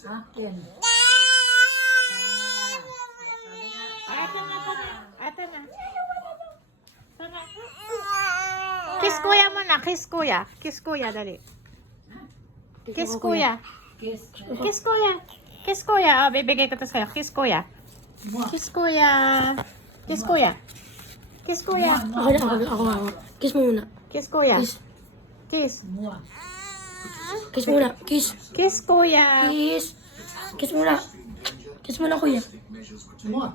Akin. Ate na. Sana. Kiss kuya muna. Kiss kuya. Kiss kuya, dali. Kiss kuya. Kiss. Kiss kuya. Kiss kuya. Oh, bibigay ko to sa'yo. Kiss kuya. Kiss kuya. Kiss kuya. Kiss kuya. Ako. Kiss mo muna. Kiss kuya. Kiss. Kiss. Kiss muna. Kiss. Kiss kuya. Kiss. Kiss muna. Kiss muna, kuya. Mua.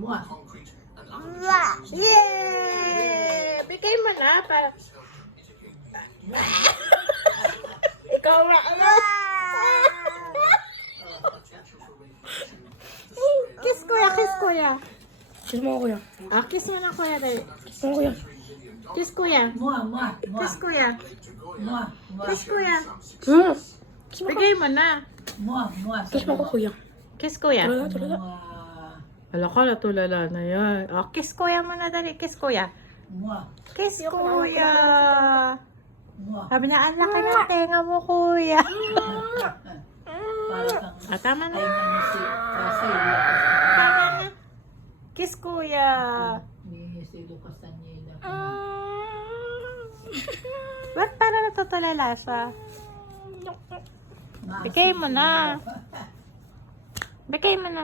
Mua. Yay! Bigay mo na. Ikaw na. Kiss kuya. Kiss kuya. Kiss mo, kuya. Ah, kiss mo na kuya. Dali. Kiss mo, kuya. Kiss kuya. Mua. Mua. Mua. Kiss kuya. Mua. Mua. Kiss kuya. Kiss mo, Bigay mo na. Mua. Mua. Kiss mo ko, kuya. Kiss kuya. Tulala. Mua. Wala ka na tulala na yan. Oh, kiss kuya mo na dali. Kiss kuya. Mua. Kiss kuya. Mua. Sabi na, ang laki ng tenga mo kuya. Para kang Ah, tama na. ay nanisi. Kasi Tama na. Kiss kuya. ni si Lucas Tanyeda. Ba't para natutulala siya? Bigay mo na. Bigay mo na.